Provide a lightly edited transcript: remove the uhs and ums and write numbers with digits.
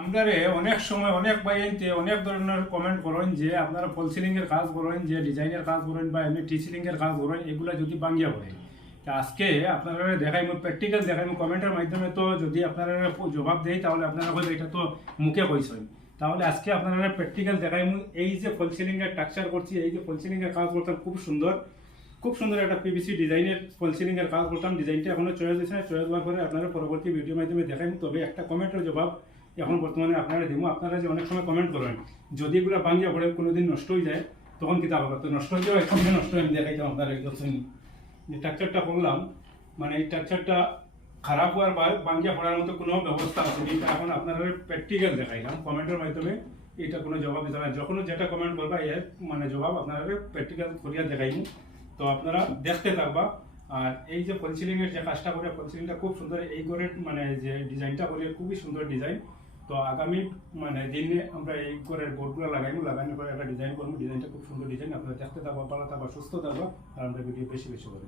আপনারে অনেক সময় অনেক বাইনতে অনেক ধরনের কমেন্ট করেন যে আপনারা ফল সিলিং এর কাজ করেন, যে ডিজাইনের কাজ করেন বা এমনি টি সিলিং এর কাজ করেন, এগুলা যদি বাঙ্গিয়া করেন। তা আজকে আপনারা দেখাইমু, প্র্যাকটিক্যাল দেখাইমু। কমেন্টের মাধ্যমে তো যদি আপনারা জবাব দেয় তাহলে আপনারা বলবেন এটা তো মুখে কইছেন। তাহলে আজকে আপনারা প্র্যাকটিক্যাল দেখাইমু। এই যে ফল সিলিং এর টাকচার করছি, এই যে ফল সিলিং এর কাজ করতাম, খুব সুন্দর খুব সুন্দর একটা পিভিসি ডিজাইনের ফল সিলিং এর কাজ করতাম। ডিজাইনটা এখনো চয়েস দিচ্ছে না, চয়েস হওয়ার পরে আপনারা পরবর্তী ভিডিওর মাধ্যমে দেখাইমু। তবে একটা কমেন্টের জবাব এখন বর্তমানে আপনারা দিব। আপনারা যে অনেক সময় কমেন্ট করেন যদি এগুলো ভাঙিয়া পড়ে কোনোদিন নষ্ট হয়ে যায় তখন কি হবে, তো নষ্ট হয়ে যাবে, এখন নষ্ট হয়ে আমি দেখাইতাম আপনারা। দেখছেন যে স্ট্রাকচারটা করলাম, মানে এই স্ট্রাকচারটা খারাপ হওয়ার বা ভাঙিয়া পড়ার মতো কোনো ব্যবস্থা আছে এটা এখন আপনারা প্র্যাকটিক্যাল দেখাইলাম কমেন্টের মাধ্যমে। এটা কোনো জবাব দিতে না, যখন যেটা কমেন্ট করবা এর মানে জবাব আপনারা প্র্যাকটিক্যাল করিয়া দেখাইনি। তো আপনারা দেখতে থাকবা। আর এই যে ফল সিলিং এর যে কাজটা করে, ফল সিলিংটা খুব সুন্দর, এই করে মানে যে ডিজাইনটা করে খুবই সুন্দর ডিজাইন। তো আগামী মানে দিনে আমরা এই করে বোর্ডগুলো লাগাইবো, লাগানোর পরে একটা ডিজাইন করবো। ডিজাইনটা খুব সুন্দর ডিজাইন, আপনারা দেখতে থাকবো, ভালো থাকবা, সুস্থ থাকবা। আর আমরা ভিডিও বেশি বেশি করে